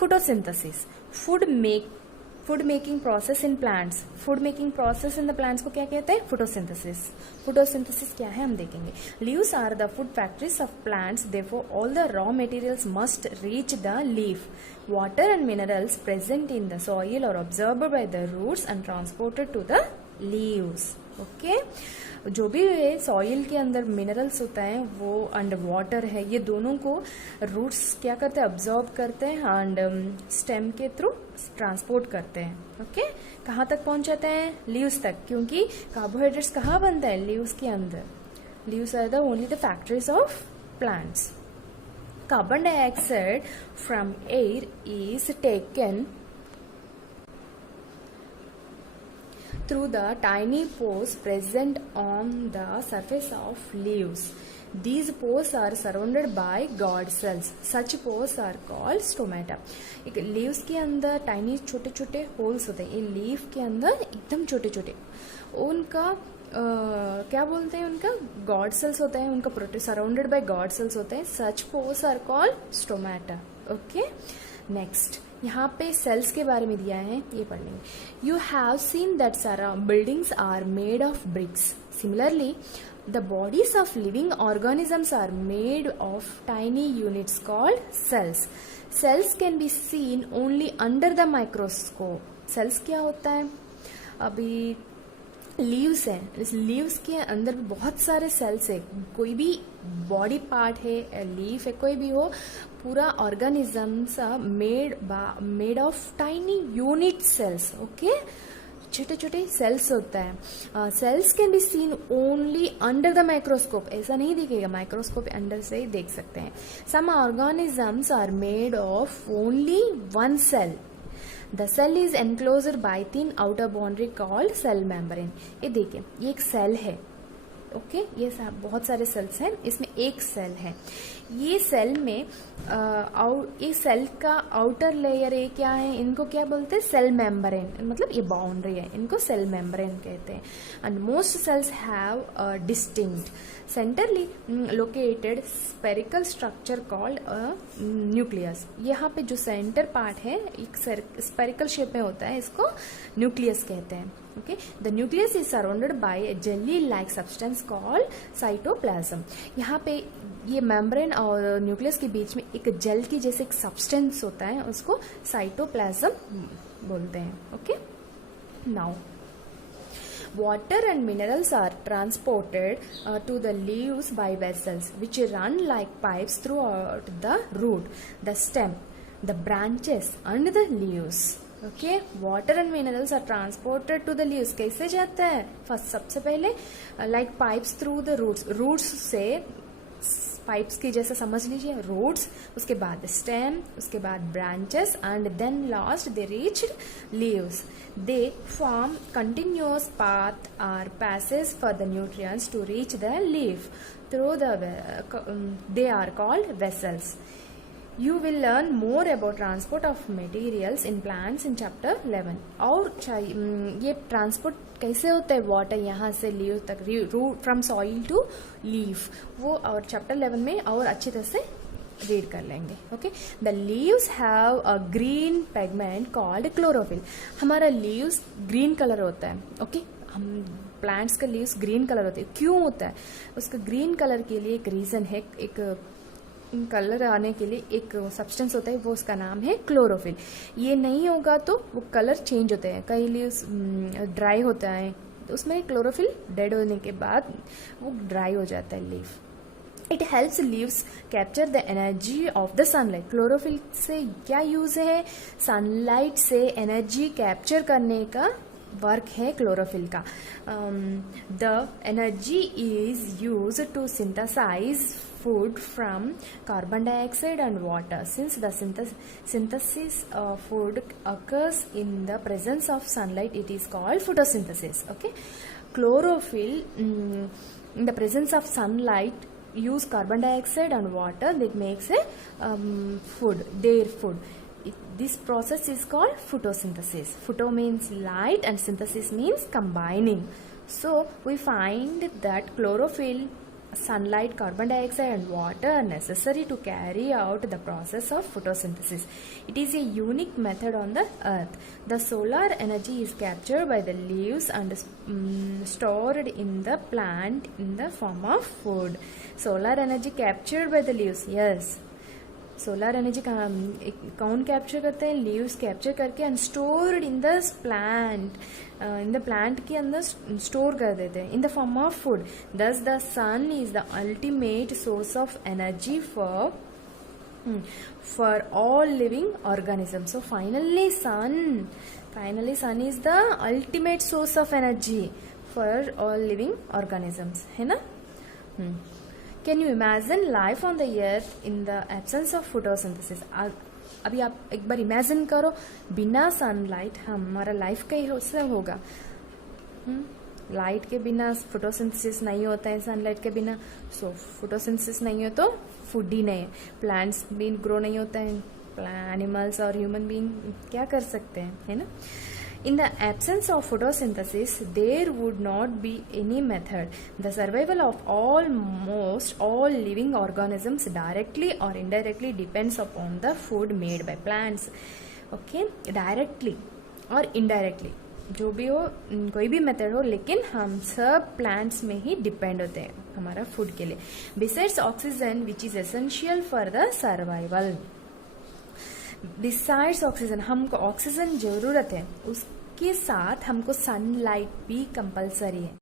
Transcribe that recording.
photosynthesis, food making process in plants. Food making process in the plants को क्या कहते हैं? फोटोसिंथेसिस. फोटोसिंथेसिस क्या है हम देखेंगे. Leaves are the food factories of plants. Therefore all the raw materials must reach the leaf. Water and minerals present in the soil are absorbed by the roots and transported to the leaves. Okay, जो भी soil के अंदर minerals होता है वो under water है, ये दोनों को रूट्स क्या करते हैं? ऑब्जॉर्ब करते हैं एंड स्टेम के थ्रू ट्रांसपोर्ट करते हैं. ओके, कहाँ तक पहुंचाते हैं? लीव्स तक, क्योंकि कार्बोहाइड्रेट्स कहाँ बनता है? लीव्स के अंदर. Leaves are the only the factories of plants. Carbon dioxide from air is taken through the tiny pores present on the surface of leaves. These pores are surrounded by guard cells. Such pores are called stomata. एक leaves के अंदर tiny छोटे छोटे holes होते हैं. ये leaf के अंदर एकदम छोटे छोटे, उनका क्या बोलते हैं? उनका guard cells होता है, उनका surrounded by guard cells होते हैं. Such pores are called stomata. Okay, next. यहाँ पे सेल्स के बारे में दिया है, ये पढ़ लेंगे. You have seen that buildings are made of bricks. Similarly the bodies of living organisms are made of tiny units called cells. Cells can be seen only under the microscope. Cells क्या होता है? अभी leaves हैं, इस leaves के अंदर बहुत सारे सेल्स है. कोई भी बॉडी पार्ट है, लीफ है, कोई भी हो, पूरा organisms made of tiny unit cells. Okay, छोटे छोटे सेल्स होता है. Cells can be seen only under the microscope. ऐसा नहीं दिखेगा, माइक्रोस्कोप अंडर से ही देख सकते हैं. Some organisms are made of only one cell. The cell is enclosed by thin outer boundary called cell membrane. ये देखिए, ये एक सेल है. ओके, ये बहुत सारे सेल्स हैं, इसमें एक सेल है. ये सेल में ये सेल का आउटर लेयर है, क्या है? इनको क्या बोलते हैं? Cell membrane. मतलब ये बाउंड्री है, इनको सेल मेम्ब्रेन कहते हैं. And most cells have a distinct centrally located spherical structure called nucleus. यहाँ पे जो सेंटर पार्ट है एक स्पेरिकल शेप में होता है, इसको न्यूक्लियस कहते हैं. Okay, the nucleus is surrounded by A jelly like substance called cytoplasm. यहाँ पे ये मेम्ब्रेन और न्यूक्लियस के बीच में एक जेल की जैसे एक सब्सटेंस होता है, उसको साइटोप्लाज्म बोलते हैं. Okay, now water and minerals are transported to the leaves by vessels which run like pipes throughout the root, the stem, the branches and the leaves. Okay, water and minerals are transported to the leaves. कैसे जाता है? First सबसे पहले like pipes through the roots. roots से pipes की जैसा समझ लीजिए, रूट्स, उसके बाद स्टेम, उसके बाद branches and then last they reach leaves. They form continuous path or passage for the nutrients to reach the leaf through they are called vessels. You will learn more about transport of materials in plants in chapter 11. और ये transport कैसे होता है water यहाँ से leaf तक, root from soil to leaf, वो और चैप्टर 11 में और अच्छी तरह से रीड कर लेंगे. Okay, the leaves have a green pigment called chlorophyll. हमारा लीव्स ग्रीन कलर होता है. ओके, हम प्लांट्स का लीव्स ग्रीन कलर होते हैं. क्यों होता है? उसका ग्रीन कलर के लिए एक रीजन है, एक कलर आने के लिए एक सब्सटेंस होता है, वो उसका नाम है क्लोरोफिल. ये नहीं होगा तो वो कलर चेंज होते हैं. कई लीव्स ड्राई होता है, तो उसमें क्लोरोफिल डेड होने के बाद वो ड्राई हो जाता है leaf. It helps leaves capture the energy of the sunlight. Chlorophyll से क्या यूज है? सनलाइट से एनर्जी कैप्चर करने का वर्क है क्लोरोफिल का. The energy is use to synthesize food from carbon dioxide and water. Since the synthesis of food occurs in the presence of sunlight, it is called photosynthesis. Okay, chlorophyll in the presence of sunlight use carbon dioxide and water that makes a food, their food. This process is called photosynthesis. Photo means light and synthesis means combining. So we find that chlorophyll sunlight, carbon dioxide and water necessary to carry out the process of photosynthesis. It is a unique method on the earth. The solar energy is captured by the leaves and stored in the plant in the form of food. Solar energy captured by the leaves, yes. Solar energy कौन capture करते हैं? Leaves capture करके and stored in the plant के अंदर store कर देते हैं in the form of food. Thus the sun is the ultimate source of energy for all living organism. So finally sun is the ultimate source of energy for all living organisms, है ना. Can you imagine life on the earth in the absence of photosynthesis? अभी आप एक बार imagine करो, बिना sunlight हमारा life कैसे होगा. लाइट के बिना फोटोसिंथेसिस नहीं होता है, सनलाइट के बिना. सो फोटोसिंथेसिस नहीं हो तो फूड ही नहीं है, प्लांट्स भी ग्रो नहीं होता है, एनिमल्स और ह्यूमन बीइंग क्या कर सकते हैं, है ना. In the absence of photosynthesis, there would not be any method. The survival of almost all living organisms directly or indirectly depends upon the food made by plants. Okay, directly or indirectly, जो भी हो, कोई भी method हो, लेकिन हम सब plants में ही डिपेंड होते हैं हमारा फूड के लिए. Besides oxygen, which is essential for the survival. Besides oxygen, हमको ऑक्सीजन जरूरत है, उसके साथ हमको सनलाइट भी कंपलसरी है.